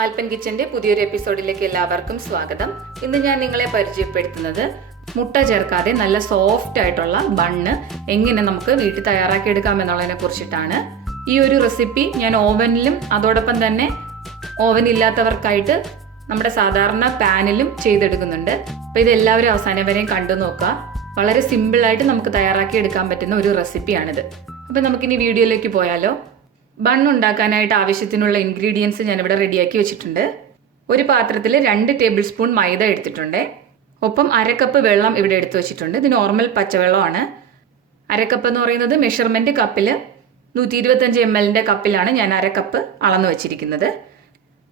ആൽപ്പൻ കിച്ചന്റെ പുതിയൊരു എപ്പിസോഡിലേക്ക് എല്ലാവർക്കും സ്വാഗതം. ഇന്ന് ഞാൻ നിങ്ങളെ പരിചയപ്പെടുത്തുന്നത് മുട്ട ചേർക്കാതെ നല്ല സോഫ്റ്റ് ആയിട്ടുള്ള ബണ്ണ് എങ്ങനെ നമുക്ക് വീട്ടിൽ തയ്യാറാക്കി എടുക്കാം എന്നുള്ളതിനെ കുറിച്ചിട്ടാണ്. ഈ ഒരു റെസിപ്പി ഞാൻ ഓവനിലും അതോടൊപ്പം തന്നെ ഓവൻ ഇല്ലാത്തവർക്കായിട്ട് നമ്മുടെ സാധാരണ പാനിലും ചെയ്തെടുക്കുന്നുണ്ട്. അപ്പോൾ ഇത് എല്ലാവരും അവസാനം വരെയും കണ്ടു നോക്കുക. വളരെ സിമ്പിളായിട്ട് നമുക്ക് തയ്യാറാക്കി എടുക്കാൻ പറ്റുന്ന ഒരു റെസിപ്പിയാണിത്. അപ്പോൾ നമുക്കിനി വീഡിയോയിലേക്ക് പോയാലോ. ബൺ ഉണ്ടാക്കാനായിട്ട് ആവശ്യത്തിനുള്ള ഇൻഗ്രീഡിയൻസ് ഞാനിവിടെ റെഡിയാക്കി വെച്ചിട്ടുണ്ട്. ഒരു പാത്രത്തിൽ 2 ടേബിൾ സ്പൂൺ മൈദ എടുത്തിട്ടുണ്ട്. ഒപ്പം 1/2 കപ്പ് വെള്ളം ഇവിടെ എടുത്തു വെച്ചിട്ടുണ്ട്. ഇത് നോർമൽ പച്ചവെള്ളമാണ്. 1/2 കപ്പ് എന്ന് പറയുന്നത് മെഷർമെൻറ്റ് കപ്പിൽ 125 ml കപ്പിലാണ് ഞാൻ 1/2 കപ്പ് അളന്ന് വെച്ചിരിക്കുന്നത്.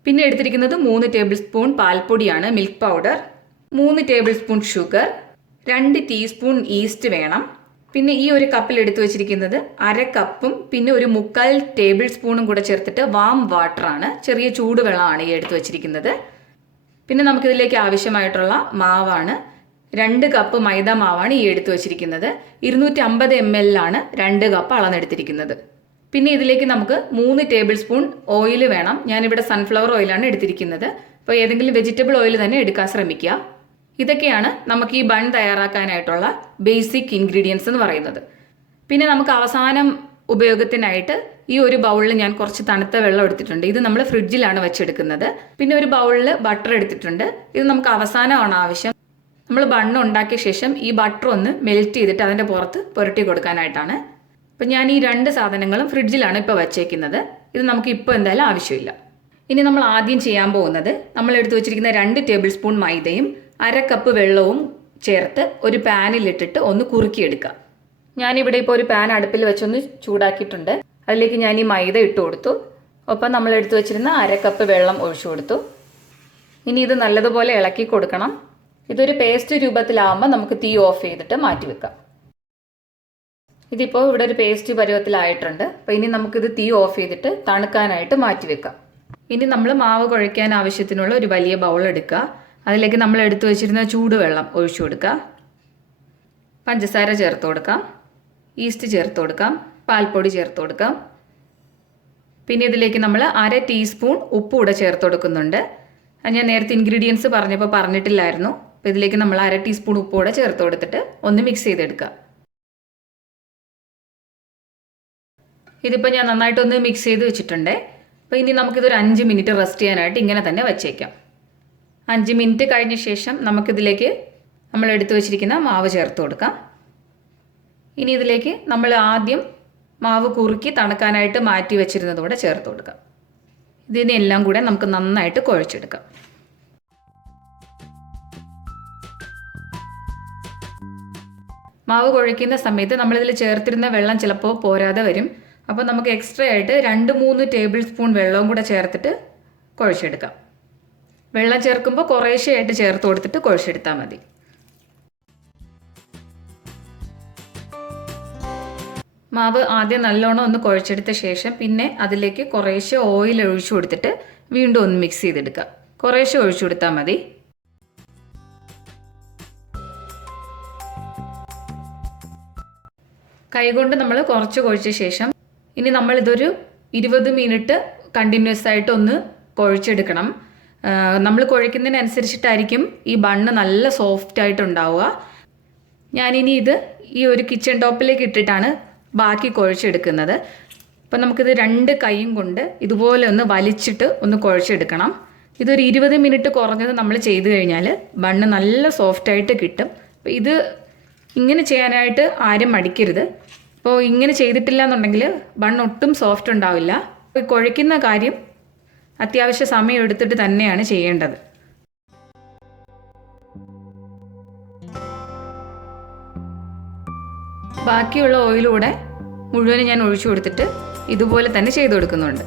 പിന്നെ എടുത്തിരിക്കുന്നത് 3 ടേബിൾ സ്പൂൺ പാൽപ്പൊടിയാണ്, milk powder, 3 tablespoon sugar, 2 teaspoon yeast വേണം. പിന്നെ ഈ ഒരു കപ്പിൽ എടുത്തു വെച്ചിരിക്കുന്നത് 1/2 കപ്പും പിന്നെ ഒരു 3/4 ടേബിൾ സ്പൂണും കൂടെ ചേർത്തിട്ട് വാം വാട്ടറാണ്, ചെറിയ ചൂടുവെള്ളമാണ് ഈ എടുത്തു വെച്ചിരിക്കുന്നത്. പിന്നെ നമുക്കിതിലേക്ക് ആവശ്യമായിട്ടുള്ള മാവാണ് 2 കപ്പ് മൈദ മാവാണ് ഈ എടുത്തു വെച്ചിരിക്കുന്നത്. 250 ml 2 കപ്പ് അളന്നെടുത്തിരിക്കുന്നത്. പിന്നെ ഇതിലേക്ക് നമുക്ക് 3 ടേബിൾ സ്പൂൺ ഓയിൽ വേണം. ഞാനിവിടെ സൺഫ്ലവർ ഓയിലാണ് എടുത്തിരിക്കുന്നത്. അപ്പോൾ ഏതെങ്കിലും വെജിറ്റബിൾ ഓയിൽ തന്നെ എടുക്കാൻ ശ്രമിക്കുക. ഇതൊക്കെയാണ് നമുക്ക് ഈ ബൺ തയ്യാറാക്കാനായിട്ടുള്ള ബേസിക് ഇൻഗ്രീഡിയൻസ് എന്ന് പറയുന്നത്. പിന്നെ നമുക്ക് അവസാനം ഉപയോഗത്തിനായിട്ട് ഈ ഒരു ബൗളിൽ ഞാൻ കുറച്ച് തണുത്ത വെള്ളം എടുത്തിട്ടുണ്ട്. ഇത് നമ്മൾ ഫ്രിഡ്ജിലാണ് വെച്ചെടുക്കുന്നത്. പിന്നെ ഒരു ബൗളിൽ ബട്ടർ എടുത്തിട്ടുണ്ട്. ഇത് നമുക്ക് അവസാനമാണ് ആവശ്യം. നമ്മൾ ബണ്ണ് ഉണ്ടാക്കിയ ശേഷം ഈ ബട്ടർ ഒന്ന് മെൽറ്റ് ചെയ്തിട്ട് അതിൻ്റെ പുറത്ത് പുരട്ടി കൊടുക്കാനായിട്ടാണ്. അപ്പം ഞാൻ ഈ 2 സാധനങ്ങളും ഫ്രിഡ്ജിലാണ് ഇപ്പോൾ വച്ചേക്കുന്നത്. ഇത് നമുക്ക് ഇപ്പോൾ എന്തായാലും ആവശ്യമില്ല. ഇനി നമ്മൾ ആദ്യം ചെയ്യാൻ പോകുന്നത്, നമ്മൾ എടുത്തു വെച്ചിരിക്കുന്ന 2 ടേബിൾ സ്പൂൺ മൈദയും 1/2 കപ്പ് വെള്ളവും ചേർത്ത് ഒരു പാനിലിട്ടിട്ട് ഒന്ന് കുറുക്കിയെടുക്കുക. ഞാനിവിടെ ഇപ്പോൾ ഒരു പാൻ അടുപ്പിൽ വെച്ചൊന്ന് ചൂടാക്കിയിട്ടുണ്ട്. അതിലേക്ക് ഞാൻ ഈ മൈദ ഇട്ട് കൊടുത്തു. ഒപ്പം നമ്മൾ എടുത്തു വെച്ചിരുന്ന 1/2 കപ്പ് വെള്ളം ഒഴിച്ചു കൊടുത്തു. ഇനി ഇത് നല്ലതുപോലെ ഇളക്കി കൊടുക്കണം. ഇതൊരു പേസ്റ്റ് രൂപത്തിലാവുമ്പോൾ നമുക്ക് തീ ഓഫ് ചെയ്തിട്ട് മാറ്റി വെക്കാം. ഇതിപ്പോൾ ഇവിടെ ഒരു പേസ്റ്റ് പരുവത്തിലായിട്ടുണ്ട്. അപ്പോൾ ഇനി നമുക്കിത് തീ ഓഫ് ചെയ്തിട്ട് തണുക്കാനായിട്ട് മാറ്റി വെക്കാം. ഇനി നമ്മൾ മാവ് കുഴയ്ക്കാൻ ആവശ്യത്തിനുള്ള ഒരു വലിയ ബൗൾ എടുക്കുക. അതിലേക്ക് നമ്മൾ എടുത്തു വെച്ചിരുന്ന ചൂടുവെള്ളം ഒഴിച്ചു കൊടുക്കുക. പഞ്ചസാര ചേർത്ത് കൊടുക്കാം, ഈസ്റ്റ് ചേർത്ത് കൊടുക്കാം, പാൽപ്പൊടി ചേർത്ത് കൊടുക്കാം. പിന്നെ ഇതിലേക്ക് നമ്മൾ 1/2 ടീസ്പൂൺ ഉപ്പ് കൂടെ ചേർത്ത് കൊടുക്കുന്നുണ്ട്. അത് ഞാൻ നേരത്തെ ഇൻഗ്രീഡിയൻസ് പറഞ്ഞപ്പോൾ പറഞ്ഞിട്ടില്ലായിരുന്നു. അപ്പോൾ ഇതിലേക്ക് നമ്മൾ 1/2 ടീസ്പൂൺ ഉപ്പ് കൂടെ ചേർത്ത് കൊടുത്തിട്ട് ഒന്ന് മിക്സ് ചെയ്തെടുക്കുക. ഇതിപ്പോൾ ഞാൻ നന്നായിട്ടൊന്ന് മിക്സ് ചെയ്ത് വെച്ചിട്ടുണ്ട്. അപ്പോൾ ഇനി നമുക്കിതൊരു 5 മിനിറ്റ് റെസ്റ്റ് ചെയ്യാനായിട്ട് ഇങ്ങനെ തന്നെ വച്ചേക്കാം. 5 മിനിറ്റ് കഴിഞ്ഞ ശേഷം നമുക്കിതിലേക്ക് നമ്മൾ എടുത്തു വെച്ചിരിക്കുന്ന മാവ് ചേർത്ത് കൊടുക്കാം. ഇനി ഇതിലേക്ക് നമ്മൾ ആദ്യം മാവ് കുറുക്കി തണുക്കാനായിട്ട് മാറ്റി വെച്ചിരുന്നത് കൂടെ ചേർത്ത് കൊടുക്കാം. ഇതിനെല്ലാം കൂടെ നമുക്ക് നന്നായിട്ട് കുഴച്ചെടുക്കാം. മാവ് കുഴയ്ക്കുന്ന സമയത്ത് നമ്മളിതിൽ ചേർത്തിരുന്ന വെള്ളം ചിലപ്പോൾ പോരാതെ വരും. അപ്പോൾ നമുക്ക് എക്സ്ട്രാ ആയിട്ട് 2-3 ടേബിൾ സ്പൂൺ വെള്ളവും കൂടെ ചേർത്തിട്ട് കുഴച്ചെടുക്കാം. വെള്ളം ചേർക്കുമ്പോൾ കുറേശ്ശെയായിട്ട് ചേർത്ത് കൊടുത്തിട്ട് കുഴച്ചെടുത്താൽ മതി. മാവ് ആദ്യം നല്ലോണം ഒന്ന് കുഴച്ചെടുത്ത ശേഷം പിന്നെ അതിലേക്ക് കുറേശ്ശെ ഓയിൽ ഒഴിച്ചു കൊടുത്തിട്ട് വീണ്ടും ഒന്ന് മിക്സ് ചെയ്തെടുക്കുക. കുറേശ്ശെ ഒഴിച്ചു കൊടുത്താൽ മതി. കൈകൊണ്ട് നമ്മൾ കുറച്ച് കുഴച്ച ശേഷം ഇനി നമ്മളിതൊരു 20 മിനിറ്റ് കണ്ടിന്യൂസ് ആയിട്ട് ഒന്ന് കുഴച്ചെടുക്കണം. നമ്മൾ കുഴയ്ക്കുന്നതിനനുസരിച്ചിട്ടായിരിക്കും ഈ ബണ്ണ് നല്ല സോഫ്റ്റ് ആയിട്ടുണ്ടാവുക. ഞാനിനി ഇത് ഈ ഒരു കിച്ചൺ ടോപ്പിലേക്ക് ഇട്ടിട്ടാണ് ബാക്കി കുഴച്ചെടുക്കുന്നത്. അപ്പം നമുക്കിത് 2 കൈയും കൊണ്ട് ഇതുപോലെ ഒന്ന് വലിച്ചിട്ട് ഒന്ന് കുഴച്ചെടുക്കണം. ഇതൊരു 20 മിനിറ്റ് കുറഞ്ഞത് നമ്മൾ ചെയ്ത് കഴിഞ്ഞാൽ ബണ്ണ് നല്ല സോഫ്റ്റായിട്ട് കിട്ടും. അപ്പോൾ ഇത് ഇങ്ങനെ ചെയ്യാനായിട്ട് ആരും മടിക്കരുത്. അപ്പോൾ ഇങ്ങനെ ചെയ്തിട്ടില്ല എന്നുണ്ടെങ്കിൽ ബണ്ണ് ഒട്ടും സോഫ്റ്റ് ഉണ്ടാവില്ല. കുഴയ്ക്കുന്ന കാര്യം അത്യാവശ്യ സമയം എടുത്തിട്ട് തന്നെയാണ് ചെയ്യേണ്ടത്. ബാക്കിയുള്ള ഓയിലൂടെ മുഴുവനും ഞാൻ ഒഴിച്ചു കൊടുത്തിട്ട് ഇതുപോലെ തന്നെ ചെയ്തു കൊടുക്കുന്നുണ്ട്.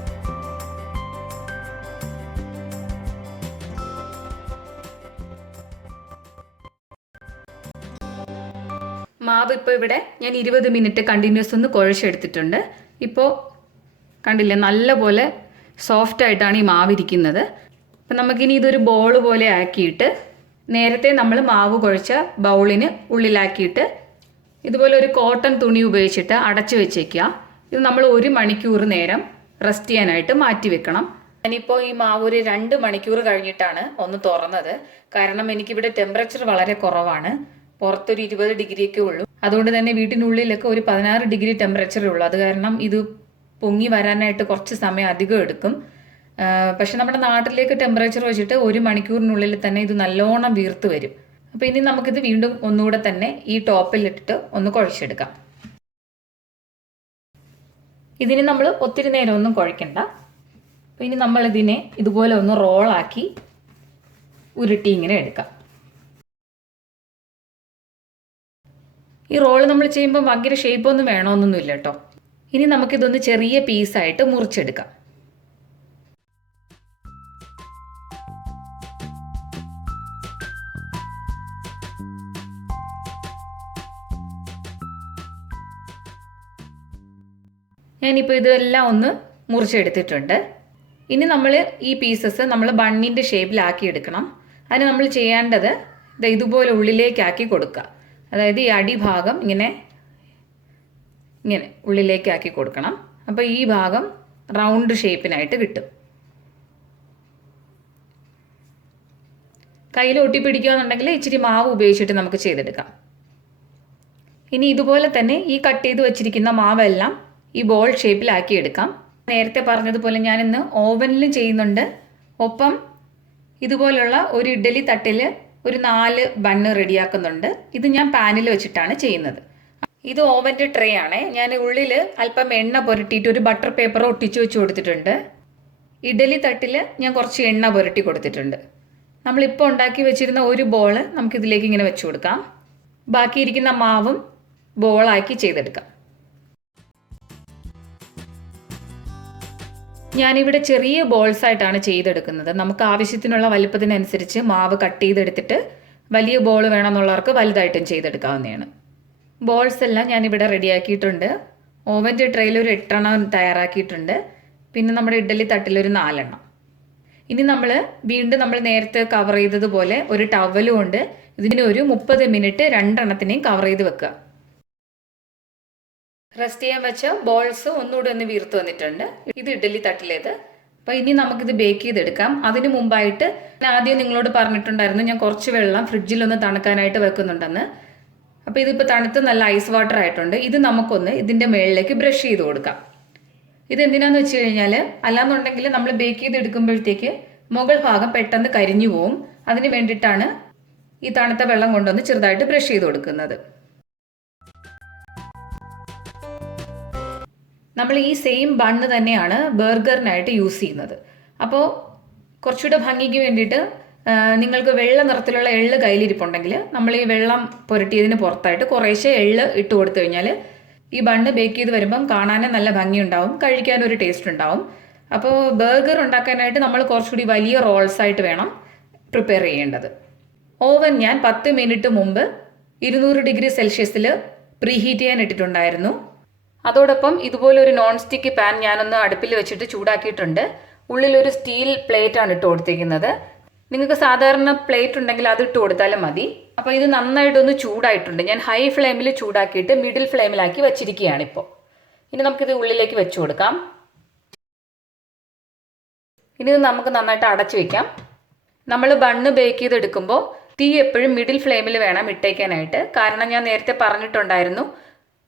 മാവ് ഇപ്പോൾ ഇവിടെ ഞാൻ 20 മിനിറ്റ് കണ്ടിന്യൂസ് ഒന്ന് കുഴച്ചെടുത്തിട്ടുണ്ട്. ഇപ്പോൾ കണ്ടില്ലേ, നല്ലപോലെ സോഫ്റ്റ് ആയിട്ടാണ് ഈ മാവ് ഇരിക്കുന്നത്. അപ്പം നമുക്കിനി ഇതൊരു ബോൾ പോലെ ആക്കിയിട്ട് നേരത്തെ നമ്മൾ മാവ് കുഴച്ച ബൗളിന് ഉള്ളിലാക്കിയിട്ട് ഇതുപോലെ ഒരു കോട്ടൺ തുണി ഉപയോഗിച്ചിട്ട് അടച്ചു വെച്ചേക്കുക. ഇത് നമ്മൾ 1 മണിക്കൂർ നേരം റെസ്റ്റ് ചെയ്യാനായിട്ട് മാറ്റി വെക്കണം. ഞാനിപ്പോൾ ഈ മാവ് ഒരു 2 മണിക്കൂർ കഴിഞ്ഞിട്ടാണ് ഒന്ന് തുറന്നത്. കാരണം എനിക്കിവിടെ ടെമ്പറേച്ചർ വളരെ കുറവാണ്. പുറത്തൊരു 20 ഡിഗ്രിയൊക്കെ ഉള്ളൂ. അതുകൊണ്ട് തന്നെ വീട്ടിനുള്ളിലൊക്കെ ഒരു 16 ഡിഗ്രി ടെമ്പറേച്ചറേ ഉള്ളൂ. അത് കാരണം ഇത് പൊങ്ങി വരാനായിട്ട് കുറച്ച് സമയം അധികം എടുക്കും. പക്ഷെ നമ്മുടെ നാട്ടിലേക്ക് ടെമ്പറേച്ചർ വെച്ചിട്ട് 1 മണിക്കൂറിനുള്ളിൽ തന്നെ ഇത് നല്ലോണം വീർത്ത് വരും. അപ്പോൾ ഇനി നമുക്കിത് വീണ്ടും ഒന്നുകൂടെ തന്നെ ഈ ടോപ്പിലിട്ടിട്ട് ഒന്ന് കുഴച്ചെടുക്കാം. ഇതിന് നമ്മൾ ഒത്തിരി നേരം ഒന്നും കുഴക്കണ്ട. അപ്പോൾ ഇനി നമ്മളിതിനെ ഇതുപോലെ ഒന്ന് റോളാക്കി ഉരുട്ടി ഇങ്ങനെ എടുക്കാം. ഈ റോള് നമ്മൾ ചെയ്യുമ്പോൾ ഭയങ്കര ഷേപ്പൊന്നും വേണമെന്നൊന്നുമില്ല കേട്ടോ. ഇനി നമുക്കിതൊന്ന് ചെറിയ പീസായിട്ട് മുറിച്ചെടുക്കാം. ഞാനിപ്പോൾ ഇതെല്ലാം ഒന്ന് മുറിച്ചെടുത്തിട്ടുണ്ട്. ഇനി നമ്മൾ ഈ പീസസ് നമ്മൾ ബണ്ണിൻ്റെ ഷേപ്പിലാക്കി എടുക്കണം. അതിന് നമ്മൾ ചെയ്യേണ്ടത് ഇതുപോലെ ഉള്ളിലേക്കാക്കി കൊടുക്കുക. അതായത് ഈ അടിഭാഗം ഇങ്ങനെ ഉള്ളിലേക്കാക്കി കൊടുക്കണം. അപ്പോൾ ഈ ഭാഗം റൗണ്ട് ഷേപ്പിനായിട്ട് കിട്ടും. കയ്യിൽ ഒട്ടിപ്പിടിക്കുകയെന്നുണ്ടെങ്കിൽ ഇച്ചിരി മാവ് ഉപയോഗിച്ചിട്ട് നമുക്ക് ചെയ്തെടുക്കാം. ഇനി ഇതുപോലെ തന്നെ ഈ കട്ട് ചെയ്ത് വെച്ചിരിക്കുന്ന മാവെല്ലാം ഈ ബോൾ ഷേപ്പിലാക്കി എടുക്കാം. നേരത്തെ പറഞ്ഞതുപോലെ ഞാനിന്ന് ഓവനിലും ചെയ്യുന്നുണ്ട്. ഒപ്പം ഇതുപോലുള്ള ഒരു ഇഡ്ഡലി തട്ടിൽ ഒരു 4 ബണ്ണ് റെഡിയാക്കുന്നുണ്ട്. ഇത് ഞാൻ പാനിൽ വെച്ചിട്ടാണ് ചെയ്യുന്നത്. ഇത് ഓവൻ്റെ ട്രേ ആണ്. ഞാൻ ഉള്ളിൽ അല്പം എണ്ണ പുരട്ടിയിട്ട് ഒരു ബട്ടർ പേപ്പർ ഒട്ടിച്ചു വെച്ച് കൊടുത്തിട്ടുണ്ട്. ഇഡ്ഡലി തട്ടിൽ ഞാൻ കുറച്ച് എണ്ണ പുരട്ടി കൊടുത്തിട്ടുണ്ട്. നമ്മളിപ്പോൾ ഉണ്ടാക്കി വെച്ചിരുന്ന ഒരു ബോള് നമുക്കിതിലേക്ക് ഇങ്ങനെ വെച്ച് കൊടുക്കാം. ബാക്കിയിരിക്കുന്ന മാവും ബോളാക്കി ചെയ്തെടുക്കാം. ഞാനിവിടെ ചെറിയ ബോൾസ് ആയിട്ടാണ് ചെയ്തെടുക്കുന്നത്. നമുക്ക് ആവശ്യത്തിനുള്ള വലുപ്പത്തിനനുസരിച്ച് മാവ് കട്ട് ചെയ്തെടുത്തിട്ട് വലിയ ബോൾ വേണമെന്നുള്ളവർക്ക് വലുതായിട്ടും ചെയ്തെടുക്കാവുന്നതാണ്. ബോൾസ് എല്ലാം ഞാനിവിടെ റെഡിയാക്കിയിട്ടുണ്ട്. ഓവൻ്റെ ട്രേയിൽ ഒരു 8 എണ്ണം തയ്യാറാക്കിയിട്ടുണ്ട്. പിന്നെ നമ്മുടെ ഇഡ്ഡലി തട്ടിലൊരു 4 എണ്ണം. ഇനി വീണ്ടും നമ്മൾ നേരത്തെ കവർ ചെയ്തതുപോലെ ഒരു ടവലും കൊണ്ട് ഇതിന് ഒരു 30 മിനിറ്റ് 2 എണ്ണത്തിനെയും കവർ ചെയ്ത് വെക്കുക. റെസ്റ്റ് ചെയ്യാൻ വെച്ച ബോൾസ് ഒന്നുകൂടി ഒന്ന് വീർത്ത് വന്നിട്ടുണ്ട്. ഇത് ഇഡ്ഡലി തട്ടിലേത്. അപ്പോൾ ഇനി നമുക്കിത് ബേക്ക് ചെയ്തെടുക്കാം. അതിന് മുമ്പായിട്ട് ഞാൻ ആദ്യം നിങ്ങളോട് പറഞ്ഞിട്ടുണ്ടായിരുന്നു ഞാൻ കുറച്ച് വെള്ളം ഫ്രിഡ്ജിലൊന്ന് തണുക്കാനായിട്ട് വെക്കുന്നുണ്ടെന്ന്. അപ്പോൾ ഇതിപ്പോൾ തണുത്ത് നല്ല ഐസ് വാട്ടർ ആയിട്ടുണ്ട്. ഇത് നമുക്കൊന്ന് ഇതിൻ്റെ മുകളിലേക്ക് ബ്രഷ് ചെയ്ത് കൊടുക്കാം. ഇതെന്തിനാന്ന് വെച്ച് കഴിഞ്ഞാൽ അല്ലാന്നുണ്ടെങ്കിൽ നമ്മൾ ബേക്ക് ചെയ്തെടുക്കുമ്പോഴത്തേക്ക് മുകൾ ഭാഗം പെട്ടെന്ന് കരിഞ്ഞു പോവും. അതിന് വേണ്ടിയിട്ടാണ് ഈ തണുത്ത വെള്ളം കൊണ്ടൊന്ന് ചെറുതായിട്ട് ബ്രഷ് ചെയ്ത് കൊടുക്കുന്നത്. നമ്മൾ ഈ സെയിം ബണ്ണ് തന്നെയാണ് ബർഗറിനായിട്ട് യൂസ് ചെയ്യുന്നത്. അപ്പോൾ കുറച്ചുകൂടെ ഭംഗിക്ക് വേണ്ടിയിട്ട് നിങ്ങൾക്ക് വെള്ള നിറത്തിലുള്ള എള്ള് കയ്യിലിരിപ്പുണ്ടെങ്കിൽ നമ്മൾ ഈ വെള്ളം പുരട്ടിയതിന് പുറത്തായിട്ട് കുറേശ്ശെ എള്ള് ഇട്ട് കൊടുത്തു കഴിഞ്ഞാൽ ഈ ബണ്ണ് ബേക്ക് ചെയ്ത് വരുമ്പം കാണാനും നല്ല ഭംഗിയുണ്ടാവും, കഴിക്കാനൊരു ടേസ്റ്റ് ഉണ്ടാവും. അപ്പോൾ ബർഗർ ഉണ്ടാക്കാനായിട്ട് നമ്മൾ കുറച്ചുകൂടി വലിയ റോൾസ് ആയിട്ട് വേണം പ്രിപ്പയർ ചെയ്യേണ്ടത്. ഓവൻ ഞാൻ 10 മിനിറ്റ് മുമ്പ് 200 ഡിഗ്രി സെൽഷ്യസിൽ പ്രീഹീറ്റ് ചെയ്യാൻ ഇട്ടിട്ടുണ്ടായിരുന്നു. അതോടൊപ്പം ഇതുപോലെ ഒരു നോൺ സ്റ്റിക്ക് പാൻ ഞാനൊന്ന് അടുപ്പിൽ വെച്ചിട്ട് ചൂടാക്കിയിട്ടുണ്ട്. ഉള്ളിലൊരു സ്റ്റീൽ പ്ലേറ്റാണ് ഇട്ട് കൊടുത്തിരിക്കുന്നത്. നിങ്ങൾക്ക് സാധാരണ പ്ലേറ്റ് ഉണ്ടെങ്കിൽ അത് ഇട്ട് കൊടുത്താലും മതി. അപ്പോൾ ഇത് നന്നായിട്ടൊന്ന് ചൂടായിട്ടുണ്ട്. ഞാൻ ഹൈ ഫ്ലെയിമിൽ ചൂടാക്കിയിട്ട് മിഡിൽ ഫ്ലെയിമിലാക്കി വെച്ചിരിക്കുകയാണ് ഇപ്പോൾ. ഇനി നമുക്കിത് ഉള്ളിലേക്ക് വെച്ച് കൊടുക്കാം. ഇനി ഇത് നമുക്ക് നന്നായിട്ട് അടച്ചു വയ്ക്കാം. നമ്മൾ ബണ്ണ് ബേക്ക് ചെയ്തെടുക്കുമ്പോൾ തീ എപ്പോഴും മിഡിൽ ഫ്ലെയിമിൽ വേണം ഇട്ടേക്കാനായിട്ട്. കാരണം ഞാൻ നേരത്തെ പറഞ്ഞിട്ടുണ്ടായിരുന്നു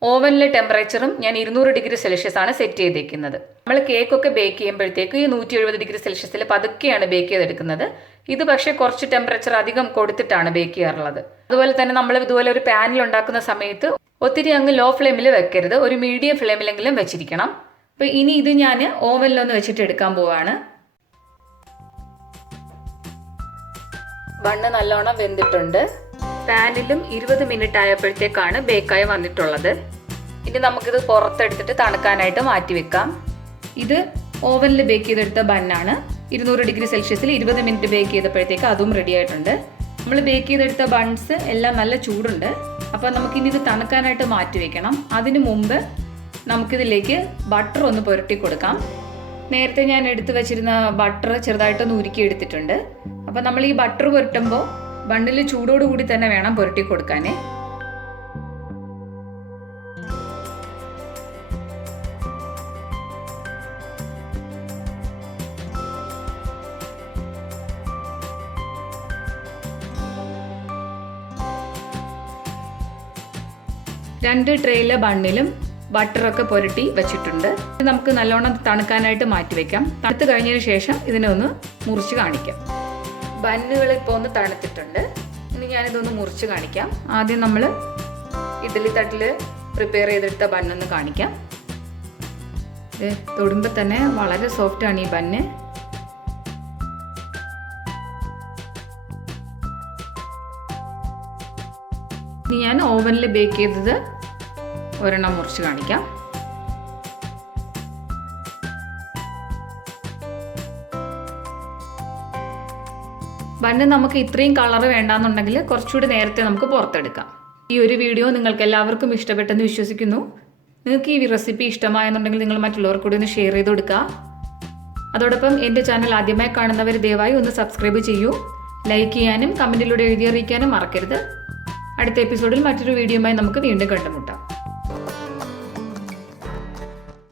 ഓവനിലെ ടെമ്പറേച്ചറും ഞാൻ 200 ഡിഗ്രി സെൽഷ്യസ് ആണ് സെറ്റ് ചെയ്തേക്കുന്നത്. നമ്മൾ കേക്കൊക്കെ ബേക്ക് ചെയ്യുമ്പോഴത്തേക്ക് ഈ 170 ഡിഗ്രി സെൽഷ്യസിൽ പതുക്കെയാണ് ബേക്ക് ചെയ്തെടുക്കുന്നത്. ഇത് പക്ഷേ കുറച്ച് ടെമ്പറേച്ചർ അധികം കൊടുത്തിട്ടാണ് ബേക്ക് ചെയ്യാറുള്ളത്. അതുപോലെ തന്നെ നമ്മൾ ഇതുപോലെ ഒരു പാനിൽ ഉണ്ടാക്കുന്ന സമയത്ത് ഒത്തിരി അങ്ങ് ലോ ഫ്ലെയിമിൽ വെക്കരുത്, ഒരു മീഡിയം ഫ്ലെയിമിലെങ്കിലും വെച്ചിരിക്കണം. അപ്പോൾ ഇനി ഇത് ഞാൻ ഓവനിലൊന്ന് വെച്ചിട്ട് എടുക്കാൻ പോവാണ്. ബണ്ണ് നല്ലോണം വെന്തിട്ടുണ്ട്. പാനിലും 20 മിനിറ്റ് ആയപ്പോഴത്തേക്കാണ് ബേക്കായി വന്നിട്ടുള്ളത്. ഇനി നമുക്കിത് പുറത്തെടുത്തിട്ട് തണുക്കാനായിട്ട് മാറ്റി വെക്കാം. ഇത് ഓവനിൽ ബേക്ക് ചെയ്തെടുത്ത ബണ്ണാണ്. 200 ഡിഗ്രി സെൽഷ്യസിൽ 20 മിനിറ്റ് ബേക്ക് ചെയ്തപ്പോഴത്തേക്ക് അതും റെഡി ആയിട്ടുണ്ട്. നമ്മൾ ബേക്ക് ചെയ്തെടുത്ത ബൺസ് എല്ലാം നല്ല ചൂടുണ്ട്. അപ്പോൾ നമുക്കിനി ഇത് തണുക്കാനായിട്ട് മാറ്റി വെക്കണം. അതിനു മുമ്പ് നമുക്കിതിലേക്ക് ബട്ടർ ഒന്ന് പുരട്ടി കൊടുക്കാം. നേരത്തെ ഞാൻ എടുത്തു വെച്ചിരുന്ന ബട്ടർ ചെറുതായിട്ടൊന്ന് ഉരുക്കി എടുത്തിട്ടുണ്ട്. അപ്പോൾ നമ്മൾ ഈ ബട്ടർ പുരട്ടുമ്പോൾ ബണ്ണിൽ ചൂടോടുകൂടി തന്നെ വേണം പുരട്ടി കൊടുക്കാൻ. 2 ട്രേയിലെ ബണ്ണിലും ബട്ടറൊക്കെ പുരട്ടി വെച്ചിട്ടുണ്ട്. ഇത് നമുക്ക് നല്ലോണം തണുക്കാനായിട്ട് മാറ്റി വെക്കാം. തണുത്ത് കഴിഞ്ഞതിന് ശേഷം ഇതിനെ ഒന്ന് മുറിച്ച് കാണിക്കാം. ബന്നുകൾ ഇപ്പോൾ ഒന്ന് തണുത്തിട്ടുണ്ട്. ഇനി ഞാനിതൊന്ന് മുറിച്ച് കാണിക്കാം. ആദ്യം നമ്മൾ ഇഡ്ഡലി തട്ടിൽ പ്രിപ്പയർ ചെയ്തെടുത്ത ബന്നൊന്ന് കാണിക്കാം. തൊടുമ്പോൾ തന്നെ വളരെ സോഫ്റ്റാണ് ഈ ബന്ന്. ഇനി ഞാൻ ഓവനിൽ ബേക്ക് ചെയ്തത് ഒരെണ്ണം മുറിച്ച് കാണിക്കാം. ബണ്ണ് നമുക്ക് ഇത്രയും കളർ വേണ്ടാന്നുണ്ടെങ്കിൽ കുറച്ചുകൂടി നേരത്തെ നമുക്ക് പുറത്തെടുക്കാം. ഈ ഒരു വീഡിയോ നിങ്ങൾക്ക് എല്ലാവർക്കും ഇഷ്ടപ്പെട്ടെന്ന് വിശ്വസിക്കുന്നു. നിങ്ങൾക്ക് ഈ റെസിപ്പി ഇഷ്ടമായെന്നുണ്ടെങ്കിൽ നിങ്ങൾ മറ്റുള്ളവർക്ക് കൂടി ഒന്ന് ഷെയർ ചെയ്ത് കൊടുക്കുക. അതോടൊപ്പം എൻ്റെ ചാനൽ ആദ്യമായി കാണുന്നവർ ദയവായി ഒന്ന് സബ്സ്ക്രൈബ് ചെയ്യൂ. ലൈക്ക് ചെയ്യാനും കമൻറ്റിലൂടെ എഴുതി അറിയിക്കാനും മറക്കരുത്. അടുത്ത എപ്പിസോഡിൽ മറ്റൊരു വീഡിയോയുമായി നമുക്ക് വീണ്ടും കണ്ടുമുട്ടാം.